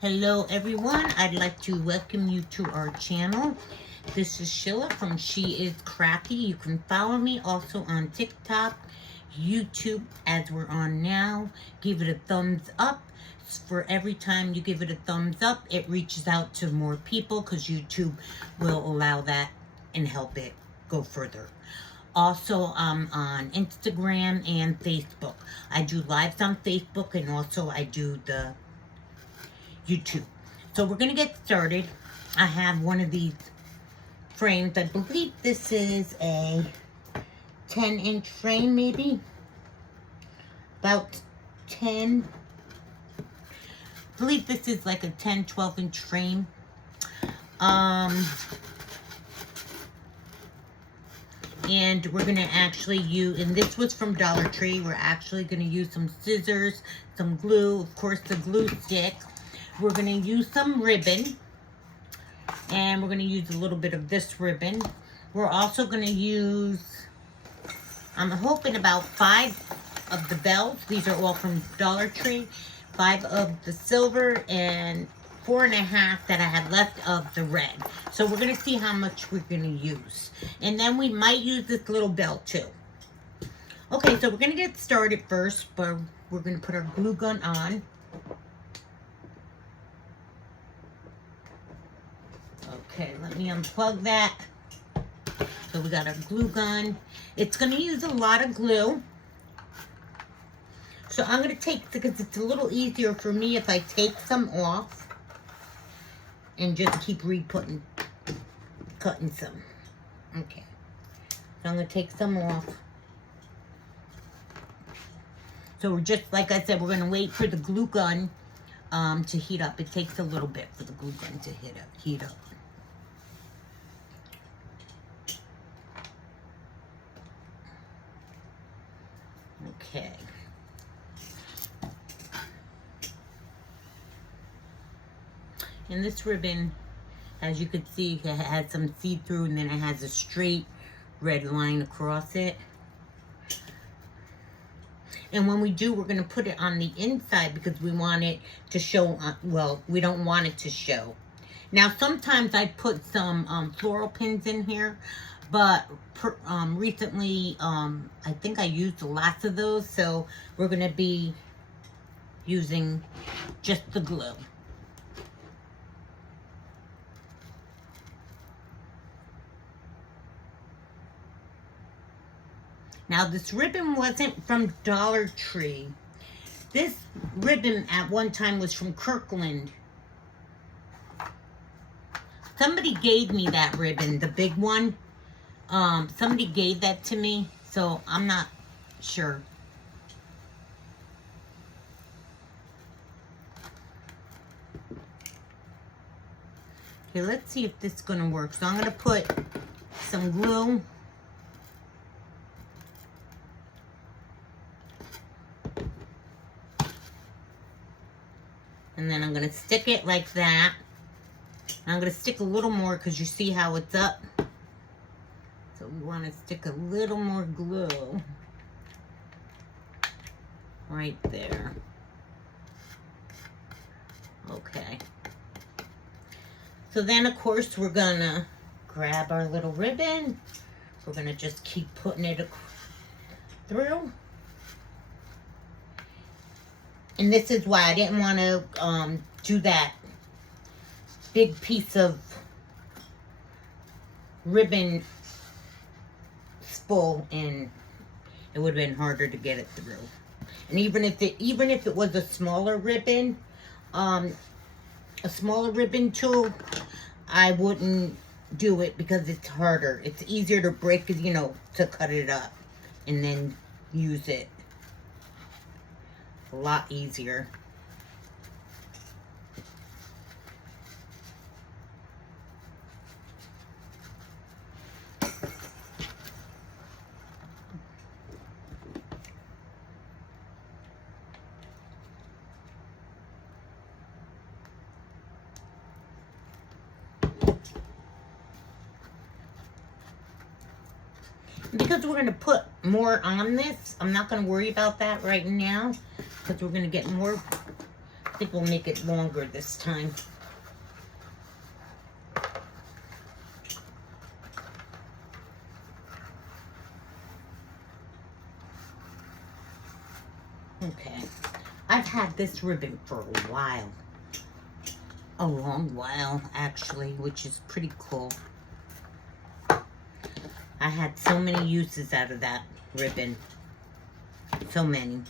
Hello everyone, I'd like to welcome you to our channel. This is Sheila from She Is Cracky. You can follow me also on TikTok, YouTube as we're on now. Give it a thumbs up. For every time you give it a thumbs up, it reaches out to more people because YouTube will allow that and help it go further. Also, I'm on Instagram and Facebook. I do lives on Facebook and also I do the YouTube. So we're going to get started. I have one of these frames. I believe this is a 10-inch frame, maybe. About 10. I believe this is like a 10, 12-inch frame. And we're going to actually use, and this was from Dollar Tree, we're actually going to use some scissors, some glue, of course the glue stick. We're going to use some ribbon, and we're going to use a little bit of this ribbon. We're also going to use, I'm hoping about 5 of the bells. These are all from Dollar Tree. 5 of the silver and 4.5 that I have left of the red. So we're going to see how much we're going to use. And then we might use this little bell too. Okay, so we're going to get started first, but we're going to put our glue gun on. Okay, let me unplug that. So we got our glue gun. It's going to use a lot of glue. So I'm going to take, because it's a little easier for me if I take some off and just keep cutting some. Okay. So I'm going to take some off. So we're just, like I said, we're going to wait for the glue gun to heat up. It takes a little bit for the glue gun to heat up. Okay. And this ribbon, as you can see, it has some see-through and then it has a straight red line across it. And when we do, we're going to put it on the inside because we want it to show, well, we don't want it to show. Now, sometimes I put some floral pins in here, but recently, I think I used lots of those, so we're going to be using just the glue. Now, this ribbon wasn't from Dollar Tree. This ribbon at one time was from Kirkland. Somebody gave me that ribbon, the big one. Somebody gave that to me, so I'm not sure. Okay, let's see if this is going to work. So I'm going to put some glue. And then I'm going to stick it like that. And I'm going to stick a little more because you see how it's up. So we want to stick a little more glue right there. Okay. So then, of course, we're going to grab our little ribbon. We're going to just keep putting it through. And this is why I didn't want to do that big piece of ribbon spool, and it would have been harder to get it through. And even if it was a smaller ribbon tool, I wouldn't do it because it's harder. It's easier to break, you know, to cut it up and then use it. A lot easier. Because we're going to put more on this, I'm not going to worry about that right now because we're going to get more think we'll make it longer this time. Okay. I've had this ribbon for a while. A long while, actually, which is pretty cool. I had so many uses out of that ribbon. So many.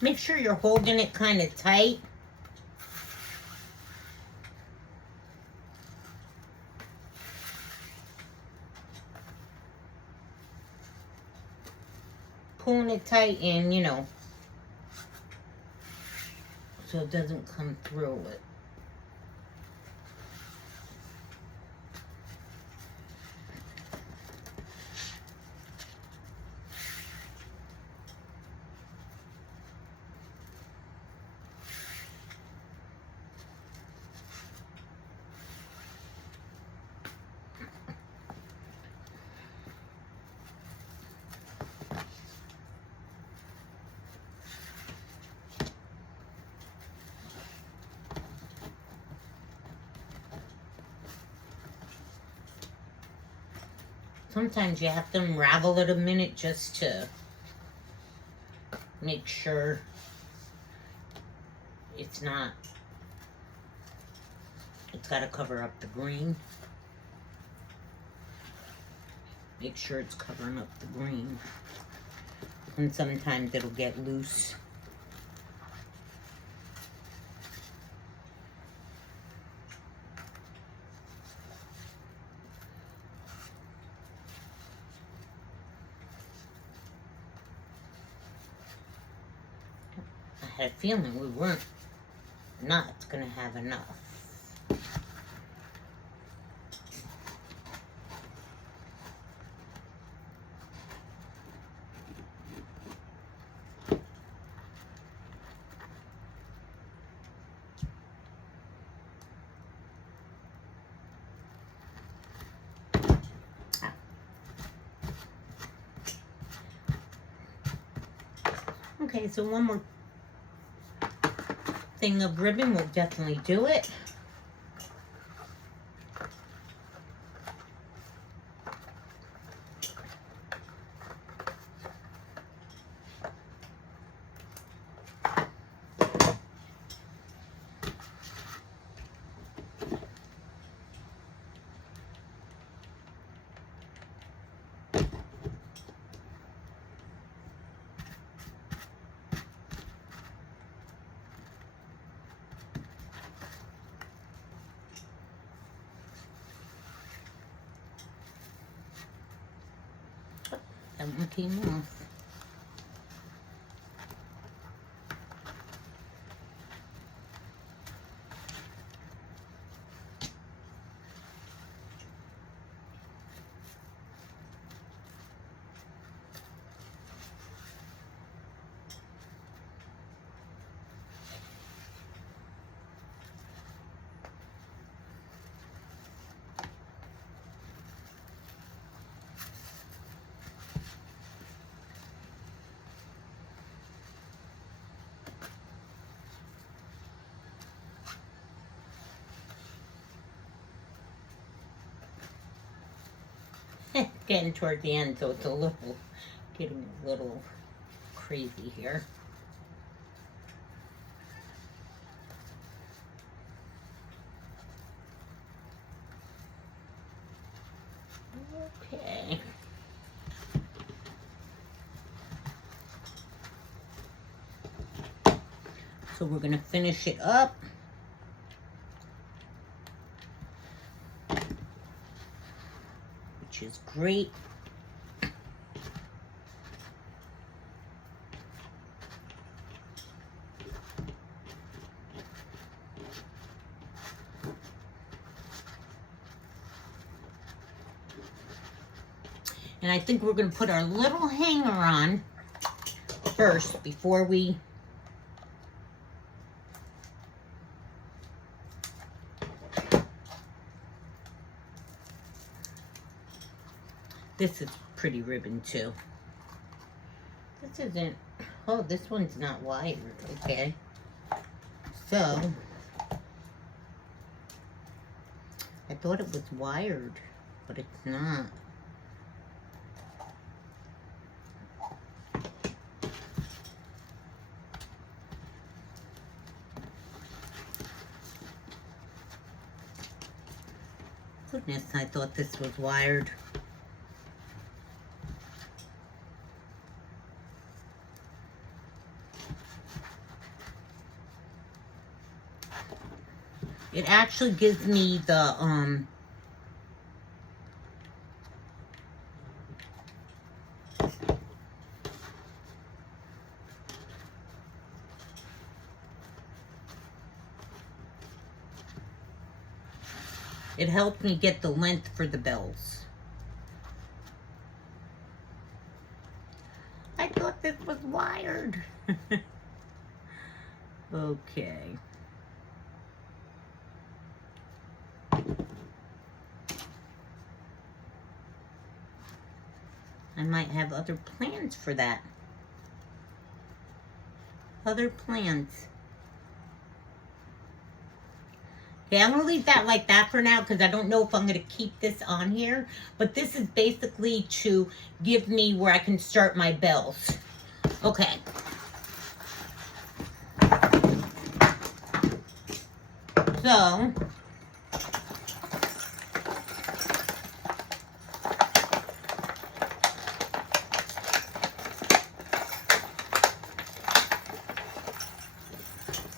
Make sure you're holding it kind of tight. Pulling it tight and, you know, so it doesn't come through it. Sometimes you have to unravel it a minute just to make sure it's not, it's got to cover up the green. Make sure it's covering up the green. And sometimes it'll get loose. I had a feeling we weren't not gonna have enough. Okay, so one more thing of ribbon will definitely do it. That one came off. Getting toward the end, so it's getting a little crazy here. Okay. So we're gonna finish it up. Which is great. And I think we're going to put our little hanger on first before we... This is pretty ribbon too. This isn't... Oh, this one's not wired. Okay. So... I thought it was wired, but it's not. Goodness, I thought this was wired. It actually gives me the, it helped me get the length for the bells. I thought this was wired. Okay. I might have other plans for that. Other plans. Okay, I'm going to leave that like that for now because I don't know if I'm going to keep this on here. But this is basically to give me where I can start my bells. Okay. So...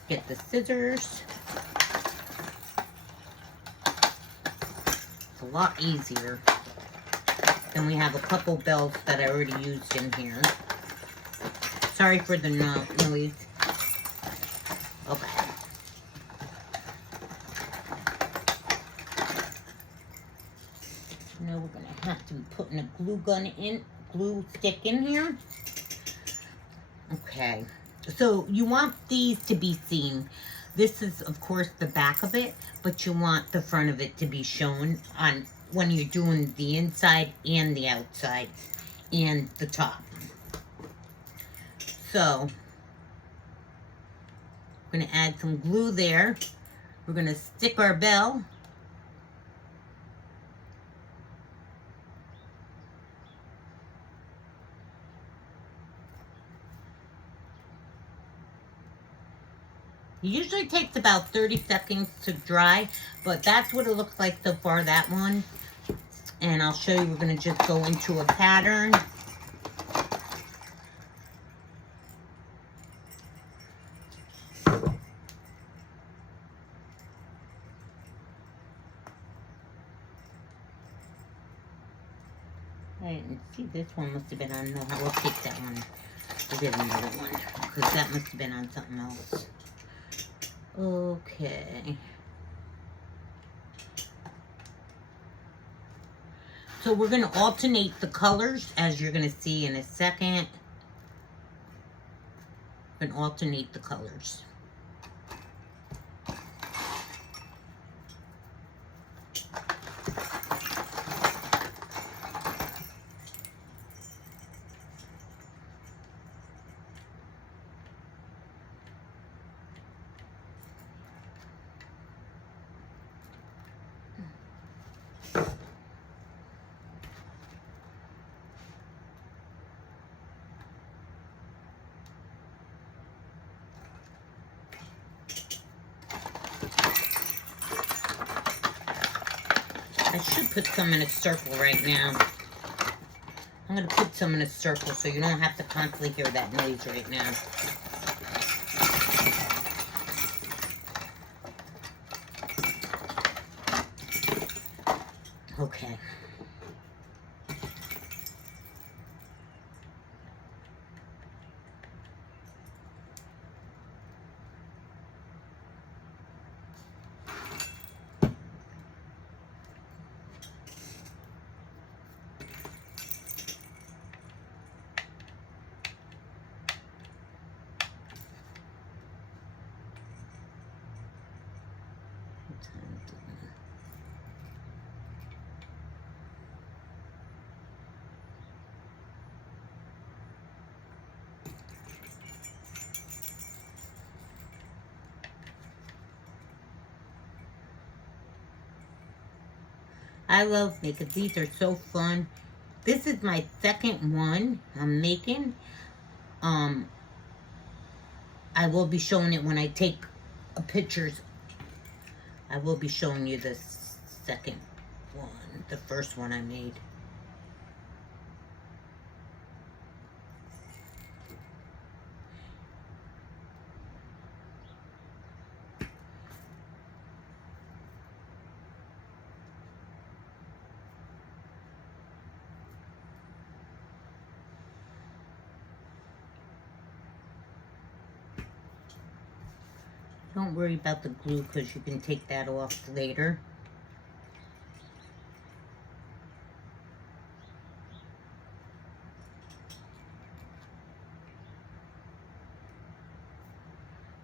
get the scissors. It's a lot easier. Then we have a couple bells that I already used in here. Sorry for the noise. Okay. Now we're gonna have to be putting a glue stick in here. Okay. So you want these to be seen. This is, of course, the back of it, but you want the front of it to be shown on when you're doing the inside and the outside and the top. So, we're going to add some glue there. We're going to stick our bell. It usually takes about 30 seconds to dry, but that's what it looks like so far, that one. And I'll show you, we're going to just go into a pattern. I didn't see this one, must have been on, no, we'll take that one. We'll get another one, because that must have been on something else. Okay. So we're going to alternate the colors, as you're going to see in a second. We're going to alternate the colors. I should put some in a circle right now. I'm going to put some in a circle so you don't have to constantly hear that noise right now. Okay. I love makeup. These are so fun. This is my second one I'm making. I will be showing it when I take pictures. I will be showing you the second one, the first one I made. Don't worry about the glue because you can take that off later.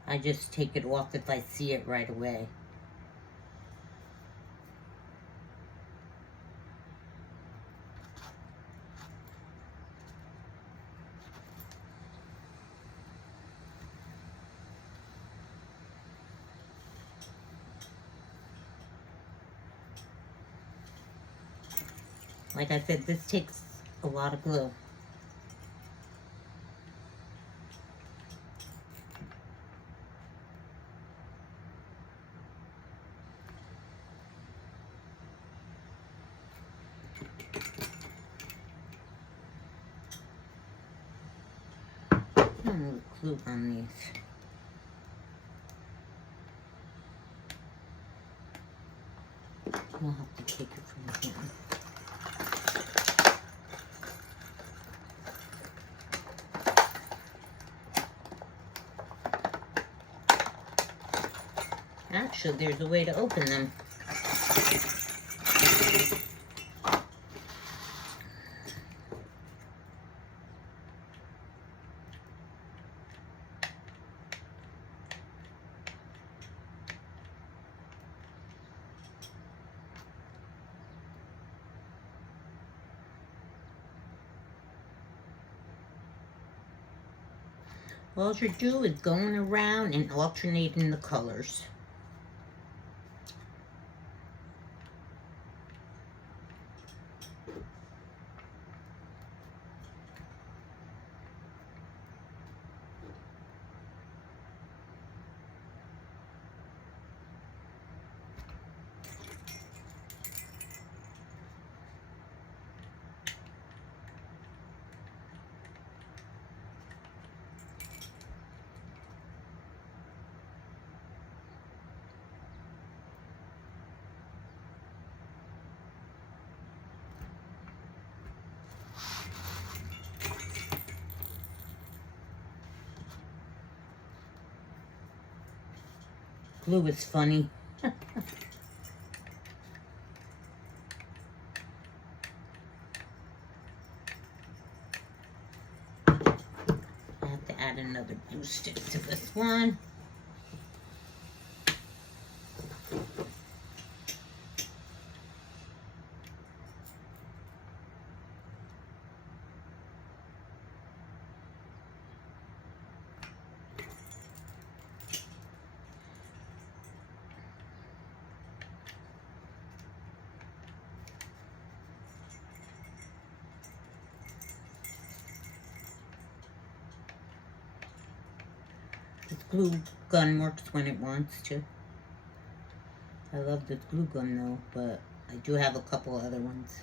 I just take it off if I see it right away. Like I said, this takes a lot of glue. Glue on these. I'll have to take it from here. Actually, there's a way to open them. All you do is going around and alternating the colors. Glue is funny. I have to add another glue stick to this one. This glue gun works when it wants to. I love this glue gun though, but I do have a couple other ones.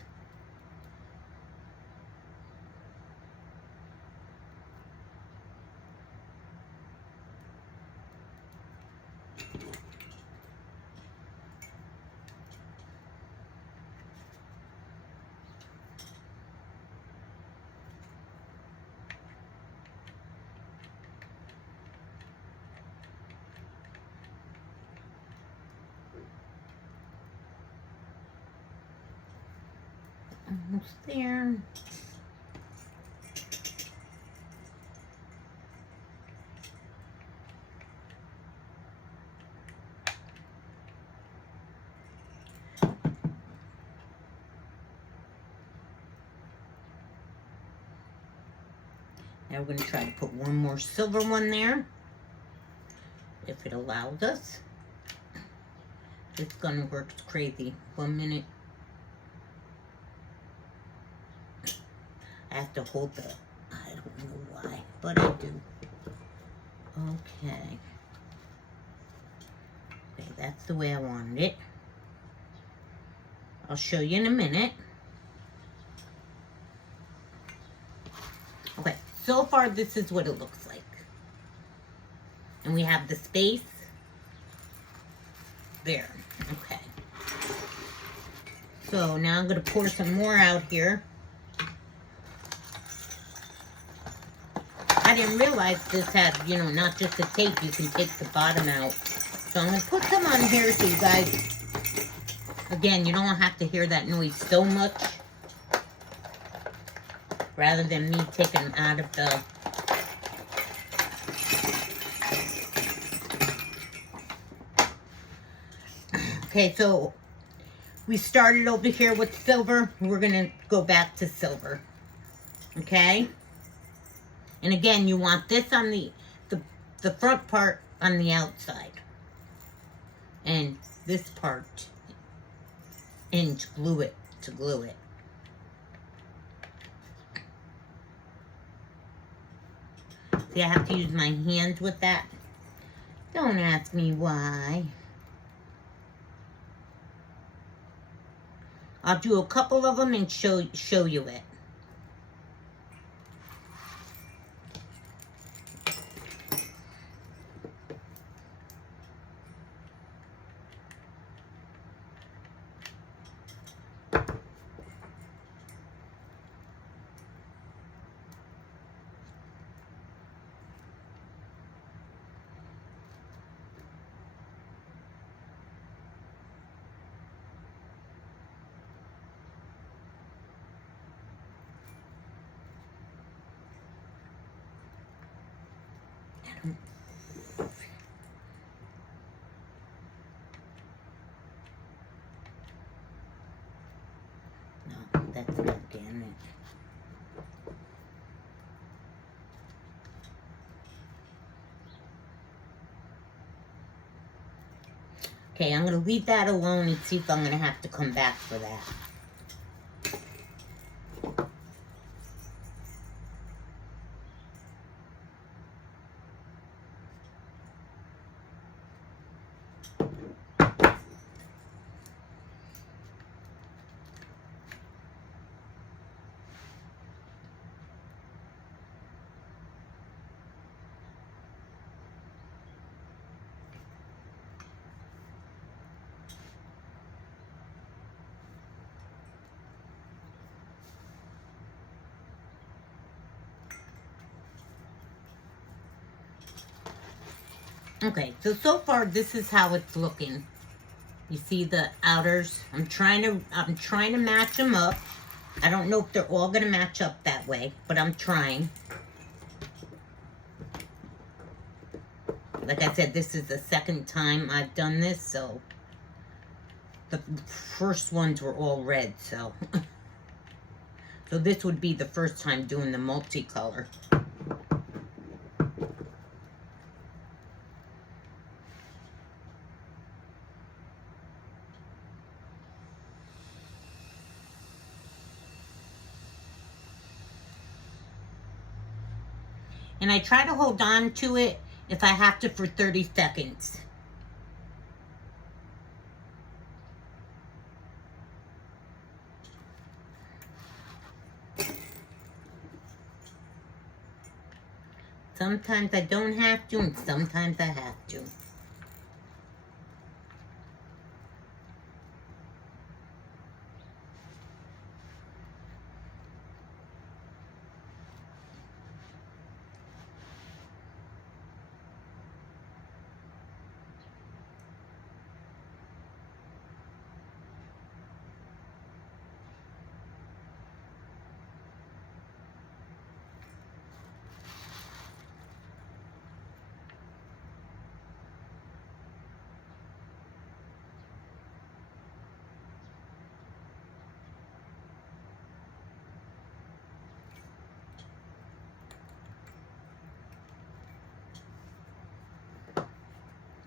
Almost there. Now we're going to try to put one more silver one there, if it allows us. This gun works crazy. 1 minute. have to hold the, I don't know why, but I do. Okay. Okay, that's the way I wanted it. I'll show you in a minute. Okay, so far this is what it looks like. And we have the space there. Okay. So now I'm going to pour some more out here. I didn't realize this had, you know, not just the tape, you can take the bottom out. So I'm going to put some on here so you guys, again, you don't have to hear that noise so much. Rather than me taking them out of the... Okay, so we started over here with silver. We're going to go back to silver. Okay? And again, you want this on the front part on the outside. And this part in to glue it. See, I have to use my hands with that. Don't ask me why. I'll do a couple of them and show you it. No, that's not damn it. Okay, I'm going to leave that alone and see if I'm going to have to come back for that. Okay, so far this is how it's looking. You see the outers? I'm trying to match them up. I don't know if they're all gonna match up that way, but I'm trying. Like I said, this is the second time I've done this, so the first ones were all red, so so this would be the first time doing the multicolor. And I try to hold on to it if I have to for 30 seconds. Sometimes I don't have to, and sometimes I have to.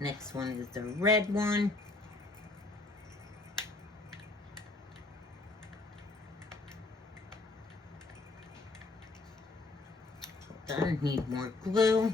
Next one is the red one. done. Need more glue.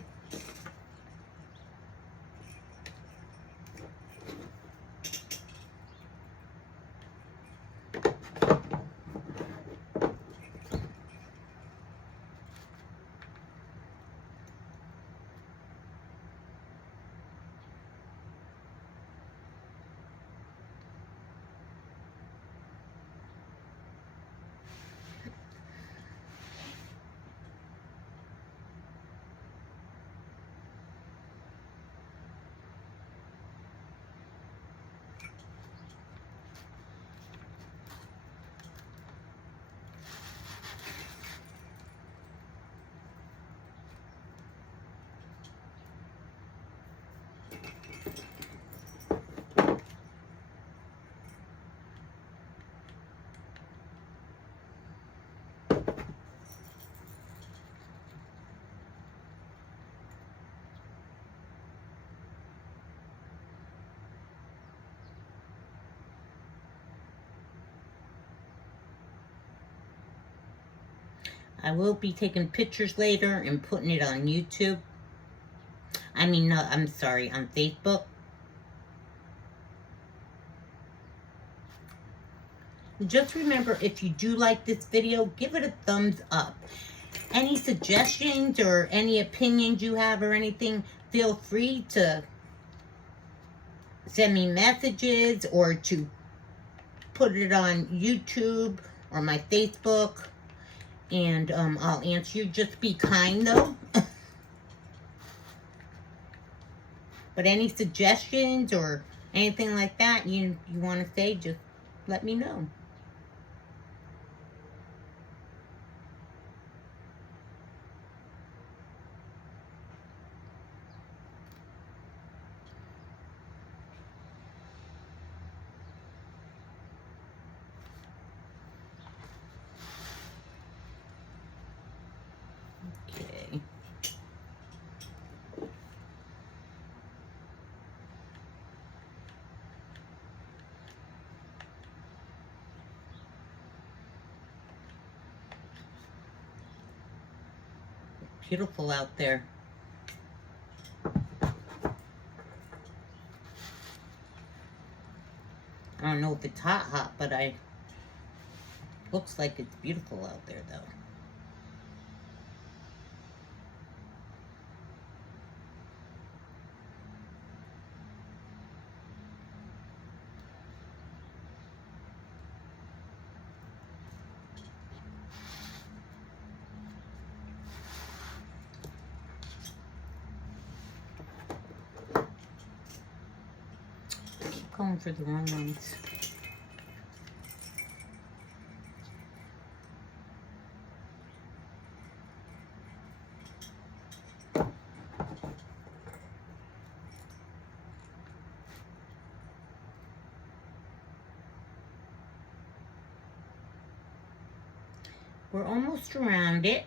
I will be taking pictures later and putting it on YouTube. I mean, no, I'm sorry, on Facebook. Just remember, if you do like this video, give it a thumbs up. Any suggestions or any opinions you have or anything, feel free to send me messages or to put it on YouTube or my Facebook. And I'll answer you. Just be kind, though. But any suggestions or anything like that you want to say, just let me know. Okay. Beautiful out there. I don't know if it's hot, but looks like it's beautiful out there, though. Keep going for the wrong ones. We're almost around it.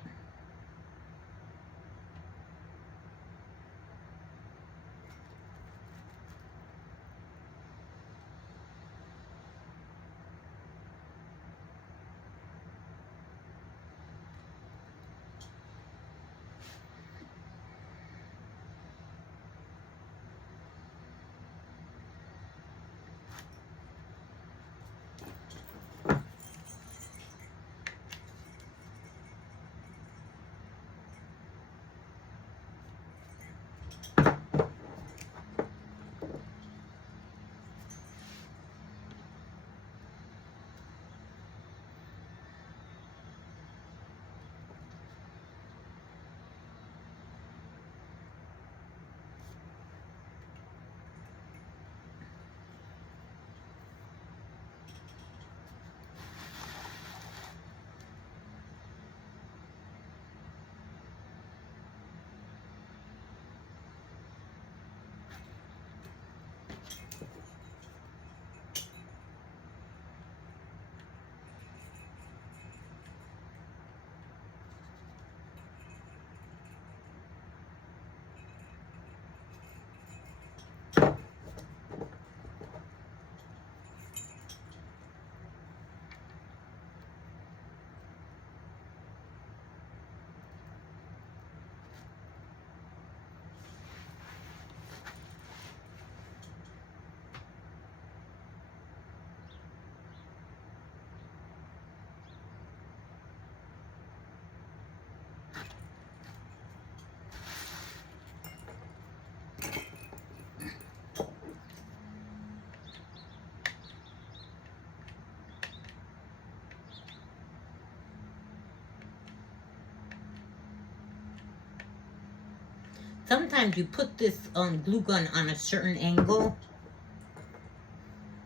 Sometimes you put this glue gun on a certain angle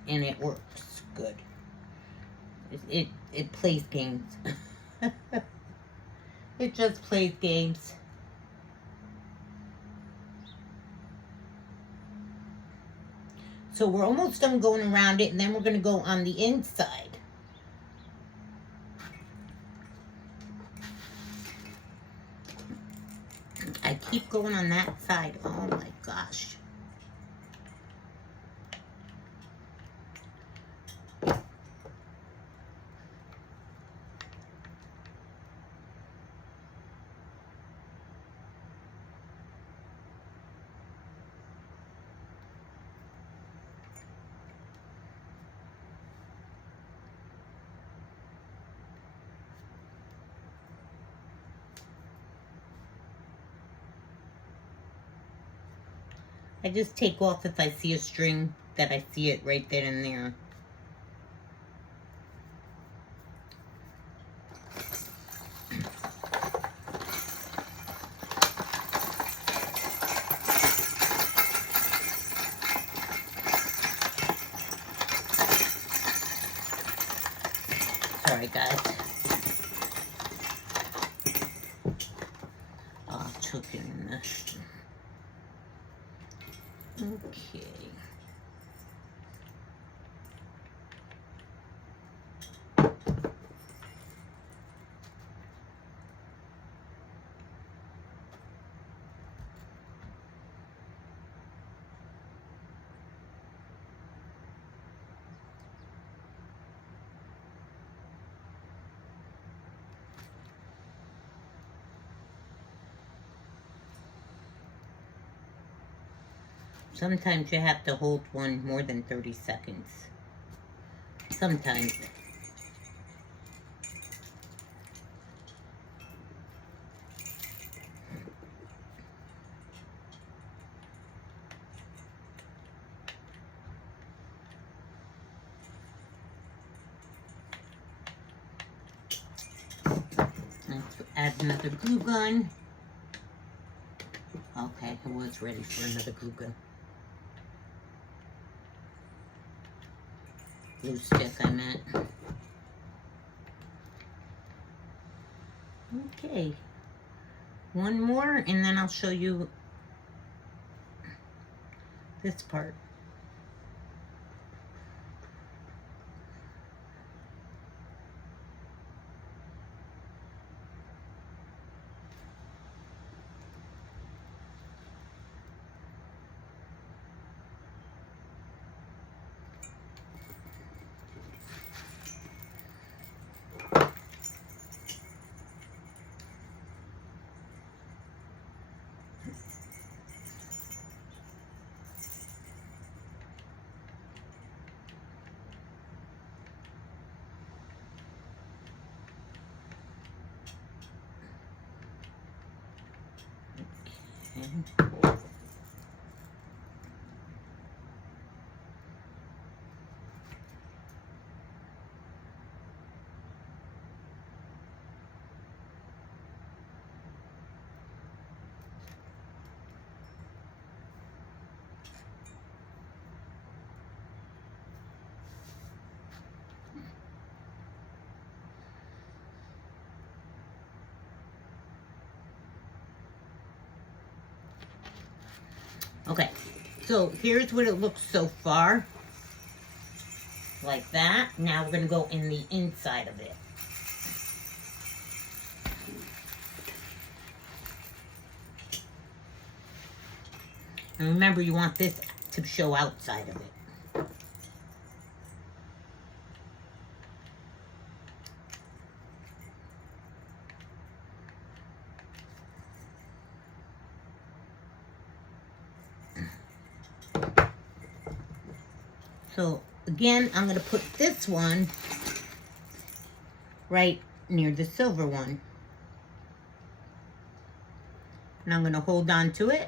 and it works good. It plays games. It just plays games. So we're almost done going around it, and then we're going to go on the inside. I keep going on that side. Oh my gosh. I just take off if I see a string that I see it right then and there. Sorry guys. I'll chuck it in this. Okay. Sometimes you have to hold one more than 30 seconds. Sometimes. Let's add another glue gun. Okay, I was ready for another glue gun. Glue stick, I meant. Okay. One more, and then I'll show you this part. Okay, so here's what it looks so far. Like that. Now we're going to go in the inside of it. And remember, you want this to show outside of it. So again, I'm going to put this one right near the silver one. And I'm going to hold on to it.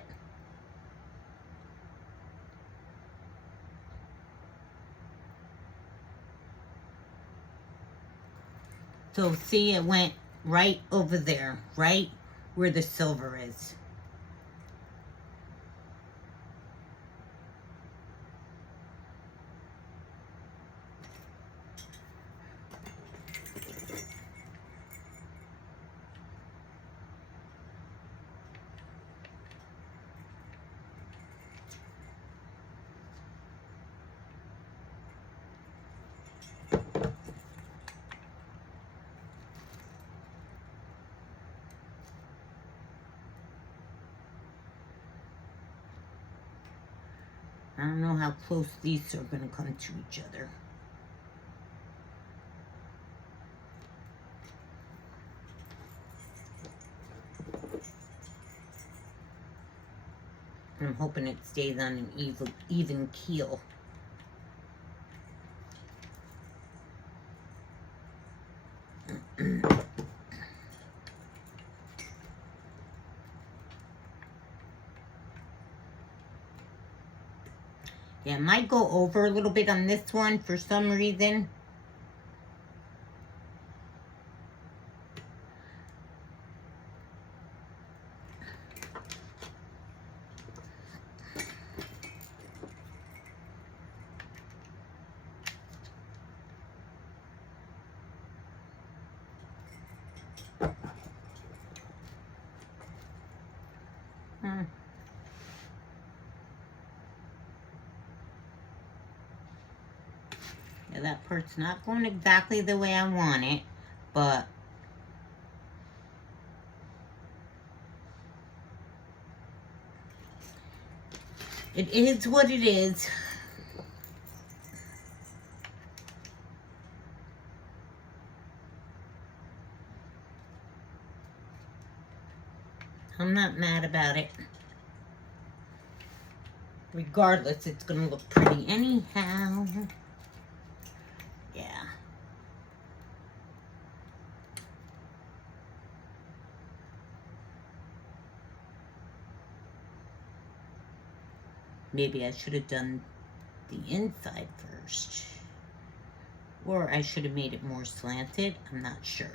So see, it went right over there, right where the silver is. I don't know how close these are going to come to each other. I'm hoping it stays on an even keel. Yeah, it might go over a little bit on this one for some reason. Yeah, that part's not going exactly the way I want it, but it is what it is. I'm not mad about it. Regardless, it's going to look pretty anyhow. Yeah. Maybe I should have done the inside first. Or I should have made it more slanted. I'm not sure.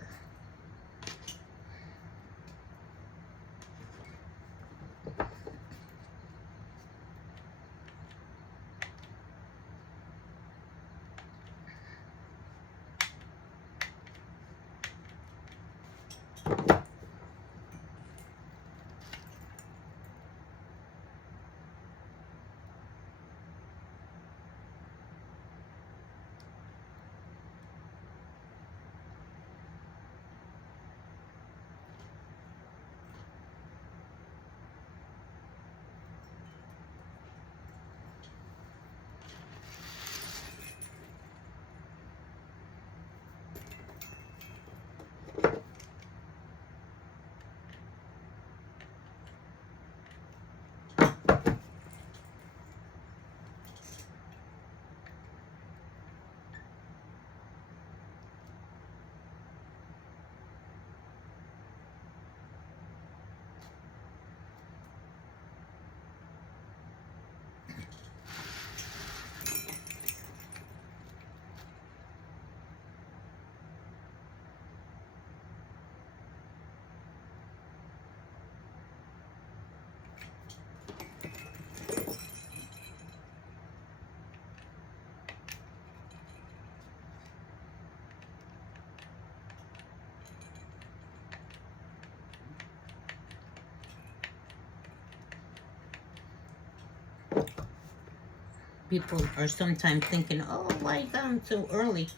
People are sometimes thinking, oh, why you got them so early?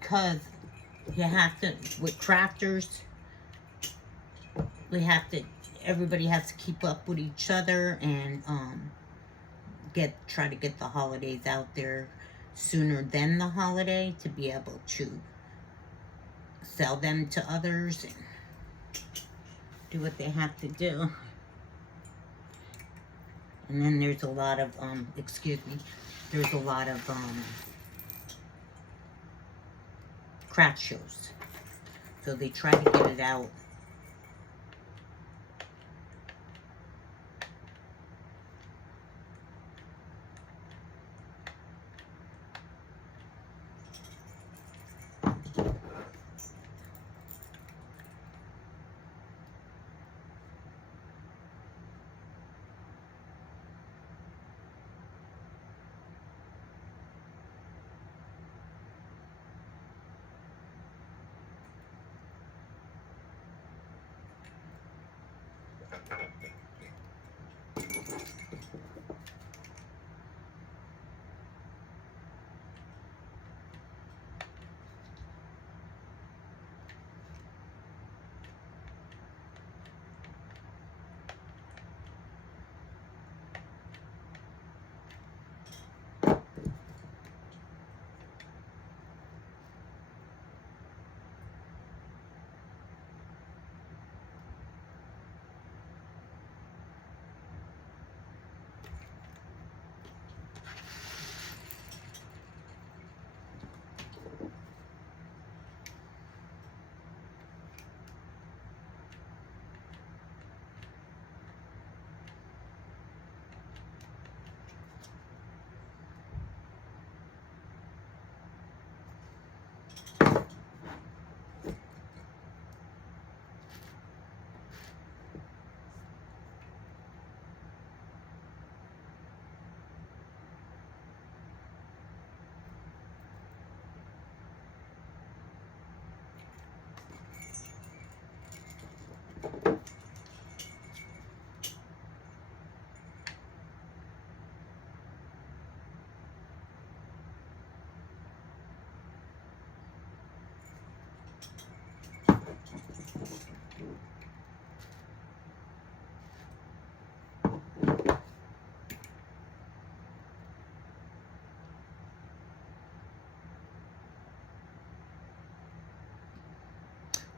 Because you have to, with crafters, everybody has to keep up with each other and try to get the holidays out there sooner than the holiday to be able to sell them to others and do what they have to do. And then there's a lot of, there's a lot of craft shows. So they try to get it out.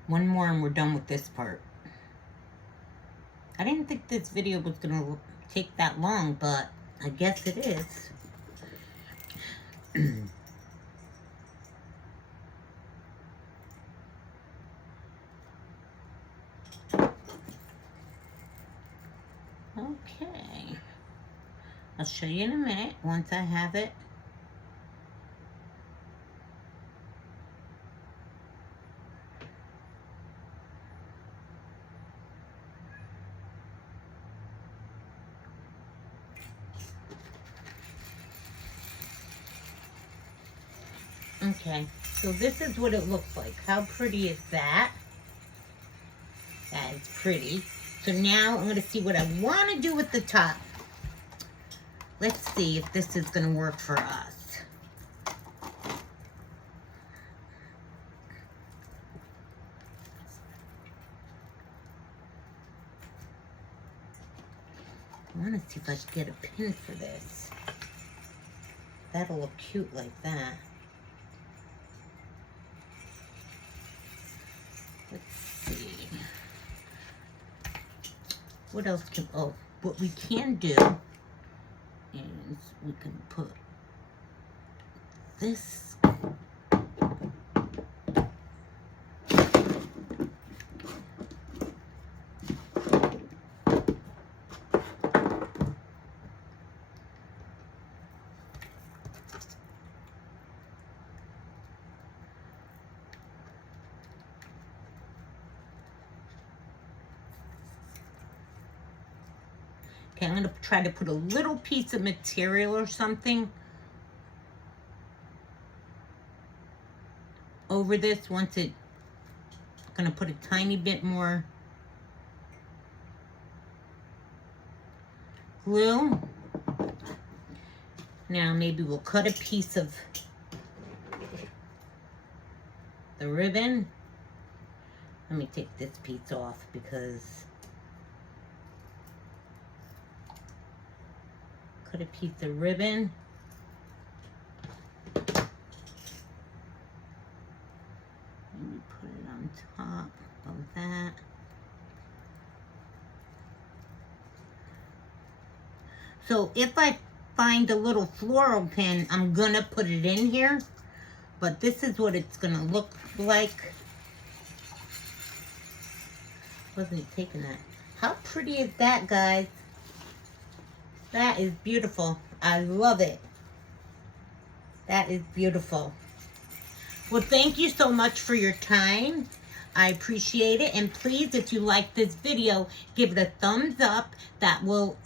One more and we're done with this part. I didn't think this video was going to take that long, but I guess it is. Okay. I'll show you in a minute once I have it. Okay, so this is what it looks like. How pretty is that? That is pretty. So now I'm going to see what I want to do with the top. Let's see if this is going to work for us. I want to see if I can get a pin for this. That'll look cute like that. Let's see. What else can, oh, what we can do is we can put this. Okay, I'm going to try to put a little piece of material or something over this once it, I'm going to put a tiny bit more glue. Now maybe we'll cut a piece of the ribbon. Let me take this piece off because cut a piece of ribbon. Maybe put it on top of that. So if I find a little floral pin, I'm gonna put it in here, but this is what it's gonna look like. Wasn't taking that. How pretty is that, guys? That is beautiful. I love it. That is beautiful. Well, thank you so much for your time. I appreciate it. And please, if you like this video, give it a thumbs up. That will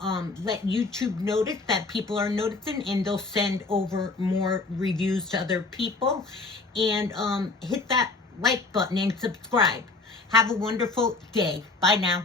let YouTube notice that people are noticing, and they'll send over more reviews to other people. And hit that like button and subscribe. Have a wonderful day. Bye now.